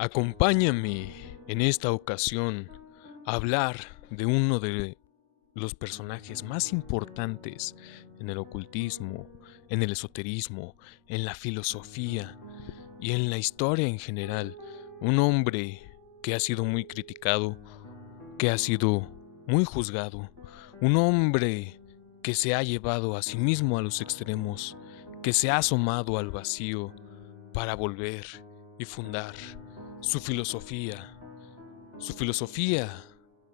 Acompáñame en esta ocasión a hablar de uno de los personajes más importantes en el ocultismo, en el esoterismo, en la filosofía y en la historia en general. Un hombre que ha sido muy criticado, que ha sido muy juzgado, un hombre que se ha llevado a sí mismo a los extremos, que se ha asomado al vacío para volver y fundar su filosofía, su filosofía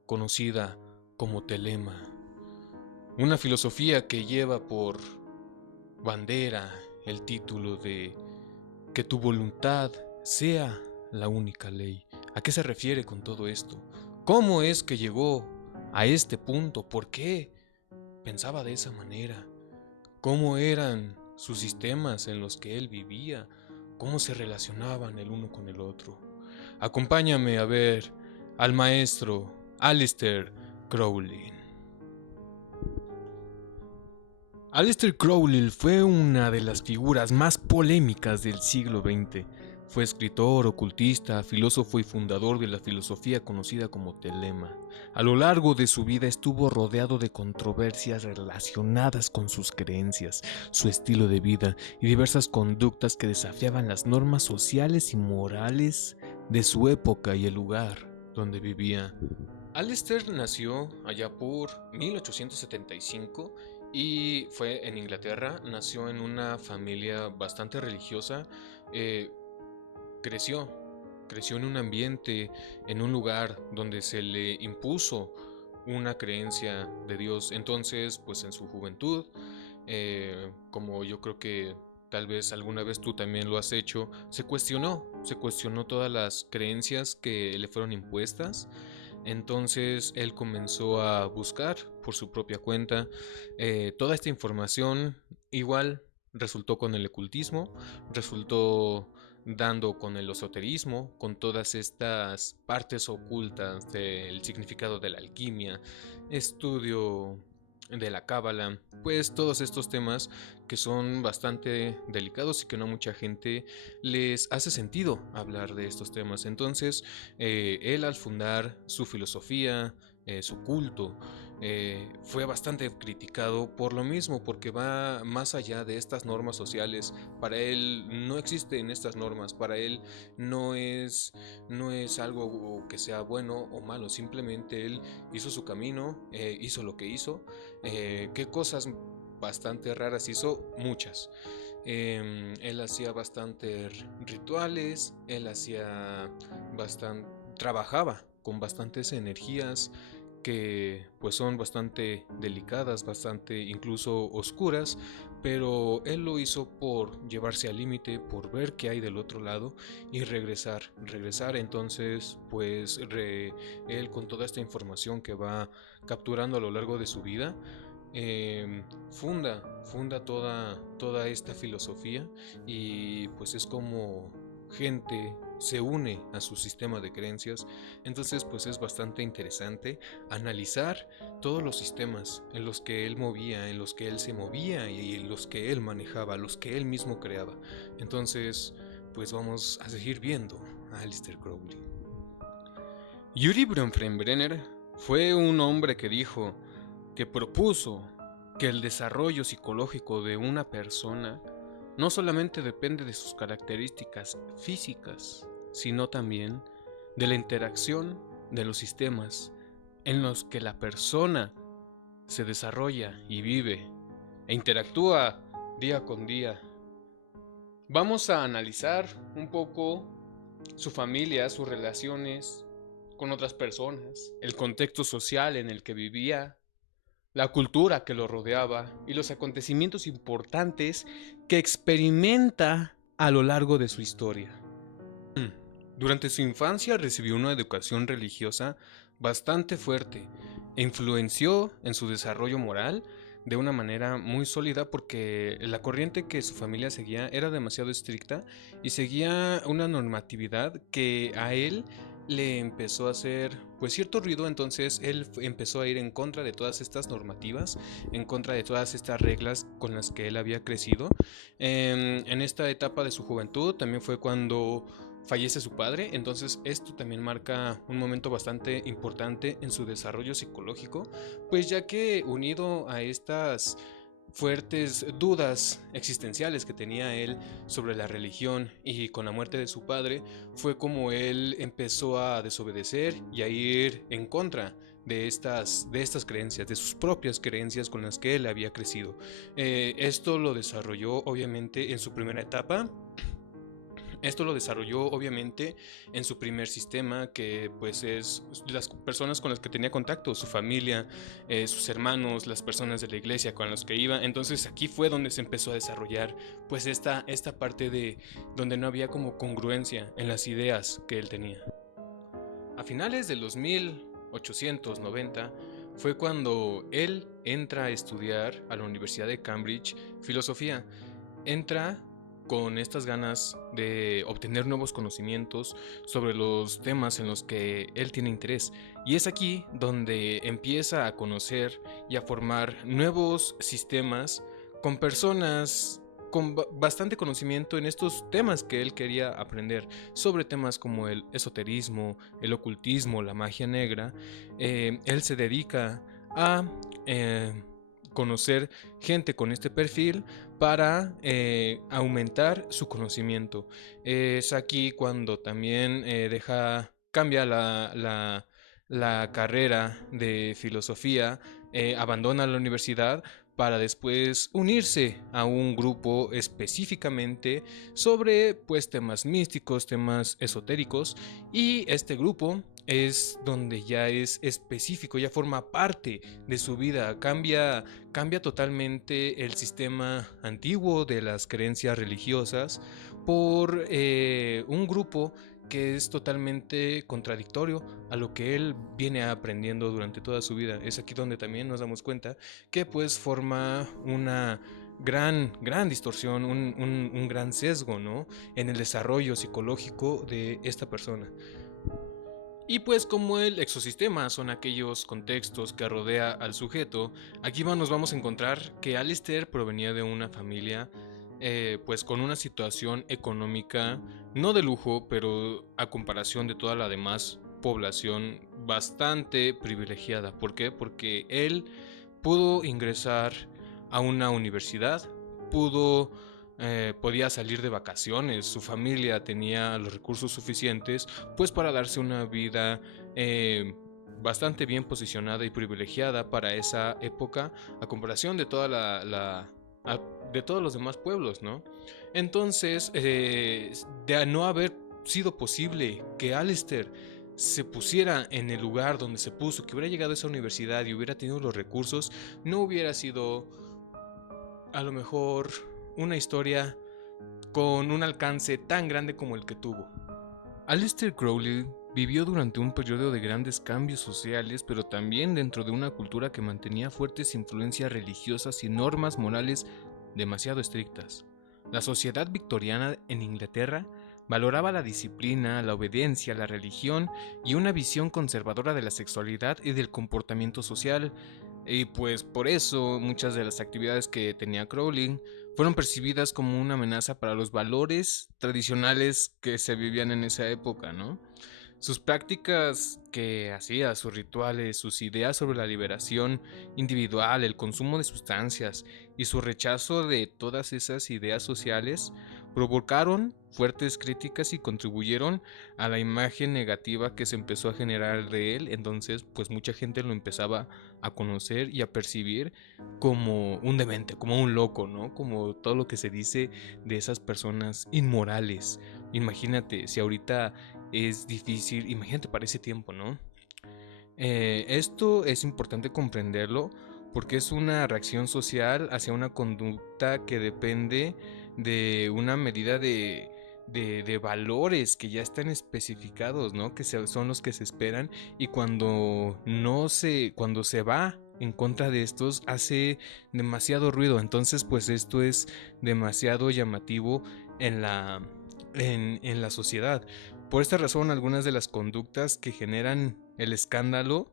conocida como telema, una filosofía que lleva por bandera el título de que tu voluntad sea la única ley. ¿A qué se refiere con todo esto? ¿Cómo es que llegó a este punto? ¿Por qué pensaba de esa manera? ¿Cómo eran sus sistemas en los que él vivía? ¿Cómo se relacionaban el uno con el otro? Acompáñame a ver al maestro Aleister Crowley. Aleister Crowley fue una de las figuras más polémicas del siglo XX. Fue escritor, ocultista, filósofo y fundador de la filosofía conocida como telema. A lo largo de su vida estuvo rodeado de controversias relacionadas con sus creencias, su estilo de vida y diversas conductas que desafiaban las normas sociales y morales de su época y el lugar donde vivía. Aleister nació allá por 1875 y fue en Inglaterra. Nació en una familia bastante religiosa. eh, creció, creció en un ambiente, en un lugar donde se le impuso una creencia de Dios. Entonces, pues en su juventud, como yo creo que tal vez alguna vez tú también lo has hecho, se cuestionó todas las creencias que le fueron impuestas. Entonces él comenzó a buscar por su propia cuenta toda esta información. Igual resultó con el ocultismo, resultó dando con el esoterismo, con todas estas partes ocultas del significado de la alquimia, estudio de la cábala, pues todos estos temas que son bastante delicados y que no mucha gente les hace sentido hablar de estos temas. Entonces, él al fundar su filosofía, su culto, fue bastante criticado por lo mismo, porque va más allá de estas normas sociales. Para él no existen estas normas, para él no es algo que sea bueno o malo, simplemente él hizo su camino, hizo lo que hizo. ¿Qué cosas bastante raras hizo? Muchas. Él hacía bastantes rituales, él hacía bastante, trabajaba con bastantes energías que pues son bastante delicadas, bastante incluso oscuras, pero él lo hizo por llevarse al límite, por ver qué hay del otro lado y regresar. Entonces pues él con toda esta información que va capturando a lo largo de su vida, funda toda esta filosofía, y pues es como gente se une a su sistema de creencias. Entonces pues es bastante interesante analizar todos los sistemas en los que él movía, en los que él se movía y en los que él manejaba, los que él mismo creaba. Entonces pues vamos a seguir viendo a Aleister Crowley. Yuri Bronfenbrenner fue un hombre que propuso que el desarrollo psicológico de una persona no solamente depende de sus características físicas, sino también de la interacción de los sistemas en los que la persona se desarrolla y vive e interactúa día con día. Vamos a analizar un poco su familia, sus relaciones con otras personas, el contexto social en el que vivía, la cultura que lo rodeaba y los acontecimientos importantes que experimenta a lo largo de su historia. Durante su infancia recibió una educación religiosa bastante fuerte e influenció en su desarrollo moral de una manera muy sólida, porque la corriente que su familia seguía era demasiado estricta y seguía una normatividad que a él le empezó a hacer pues cierto ruido. Entonces él empezó a ir en contra de todas estas normativas, en contra de todas estas reglas con las que él había crecido. En esta etapa de su juventud también fue cuando fallece su padre, entonces esto también marca un momento bastante importante en su desarrollo psicológico, pues ya que unido a estas fuertes dudas existenciales que tenía él sobre la religión y con la muerte de su padre, fue como él empezó a desobedecer y a ir en contra de estas creencias, de sus propias creencias con las que él había crecido. Esto lo desarrolló obviamente en su primera etapa. Esto lo desarrolló obviamente en su primer sistema, que pues es las personas con las que tenía contacto, su familia, sus hermanos, las personas de la iglesia con las que iba. Entonces aquí fue donde se empezó a desarrollar pues esta parte de donde no había como congruencia en las ideas que él tenía. A finales de los 1890 fue cuando él entra a estudiar a la Universidad de Cambridge filosofía. Entra con estas ganas de obtener nuevos conocimientos sobre los temas en los que él tiene interés. Y es aquí donde empieza a conocer y a formar nuevos sistemas con personas con bastante conocimiento en estos temas que él quería aprender, sobre temas como el esoterismo, el ocultismo, la magia negra. Él se dedica a conocer gente con este perfil para aumentar su conocimiento. Es aquí cuando también cambia la carrera de filosofía, abandona la universidad para después unirse a un grupo específicamente sobre pues temas místicos, temas esotéricos, y este grupo es donde ya es específico, ya forma parte de su vida, cambia totalmente el sistema antiguo de las creencias religiosas por un grupo que es totalmente contradictorio a lo que él viene aprendiendo durante toda su vida. Es aquí donde también nos damos cuenta que pues forma una gran distorsión, un gran sesgo, ¿no?, en el desarrollo psicológico de esta persona. Y pues como el exosistema son aquellos contextos que rodea al sujeto, aquí nos vamos a encontrar que Alistair provenía de una familia pues con una situación económica no de lujo, pero a comparación de toda la demás población bastante privilegiada. ¿Por qué? Porque él pudo ingresar a una universidad, podía salir de vacaciones, su familia tenía los recursos suficientes pues para darse una vida bastante bien posicionada y privilegiada para esa época a comparación de toda de todos los demás pueblos, ¿no? Entonces, de no haber sido posible que Alistair se pusiera en el lugar donde se puso, que hubiera llegado a esa universidad y hubiera tenido los recursos, no hubiera sido a lo mejor una historia con un alcance tan grande como el que tuvo. Aleister Crowley vivió durante un periodo de grandes cambios sociales, pero también dentro de una cultura que mantenía fuertes influencias religiosas y normas morales demasiado estrictas. La sociedad victoriana en Inglaterra valoraba la disciplina, la obediencia, la religión y una visión conservadora de la sexualidad y del comportamiento social, y pues por eso muchas de las actividades que tenía Crowley fueron percibidas como una amenaza para los valores tradicionales que se vivían en esa época, ¿no? Sus prácticas que hacía, sus rituales, sus ideas sobre la liberación individual, el consumo de sustancias y su rechazo de todas esas ideas sociales provocaron fuertes críticas y contribuyeron a la imagen negativa que se empezó a generar de él. Entonces, pues mucha gente lo empezaba a conocer y a percibir como un demente, como un loco, ¿no? Como todo lo que se dice de esas personas inmorales. Imagínate, si ahorita es difícil, imagínate para ese tiempo, ¿no? Esto es importante comprenderlo porque es una reacción social hacia una conducta que depende de una medida de valores que ya están especificados, ¿no? Que son los que se esperan, y cuando se va en contra de estos hace demasiado ruido. Entonces pues esto es demasiado llamativo en la sociedad. Por esta razón, algunas de las conductas que generan el escándalo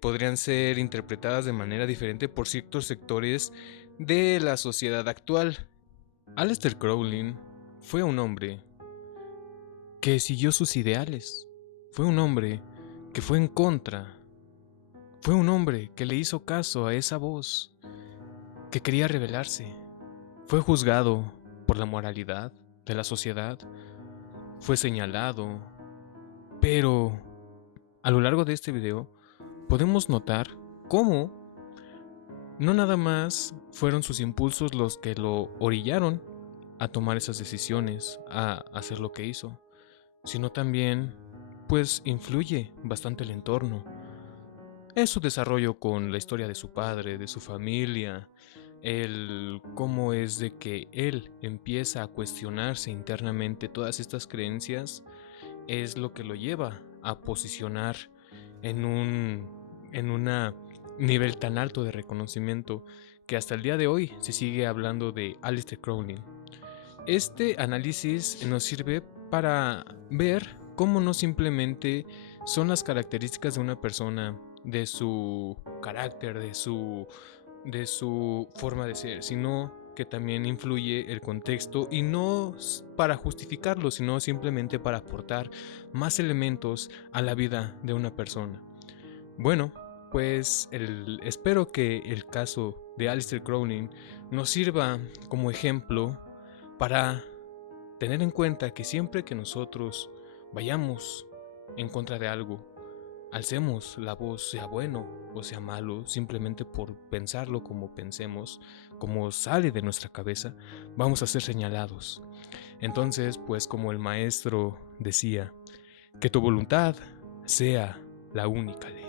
podrían ser interpretadas de manera diferente por ciertos sectores de la sociedad actual. Aleister Crowley fue un hombre que siguió sus ideales. Fue un hombre que fue en contra. Fue un hombre que le hizo caso a esa voz que quería rebelarse. Fue juzgado por la moralidad de la sociedad. Fue señalado. Pero a lo largo de este video podemos notar cómo no nada más fueron sus impulsos los que lo orillaron a tomar esas decisiones, a hacer lo que hizo, sino también, pues, influye bastante el entorno. Es su desarrollo con la historia de su padre, de su familia, el cómo es de que él empieza a cuestionarse internamente todas estas creencias, es lo que lo lleva a posicionar en un nivel tan alto de reconocimiento que hasta el día de hoy se sigue hablando de Aleister Crowley. Este análisis nos sirve para ver cómo no simplemente son las características de una persona, de su carácter, de su forma de ser, sino que también influye el contexto, y no para justificarlo, sino simplemente para aportar más elementos a la vida de una persona. Bueno, pues espero que el caso de Aleister Crowley nos sirva como ejemplo para tener en cuenta que siempre que nosotros vayamos en contra de algo, alcemos la voz, sea bueno o sea malo, simplemente por pensarlo como pensemos, como sale de nuestra cabeza, vamos a ser señalados. Entonces, pues como el maestro decía, que tu voluntad sea la única ley.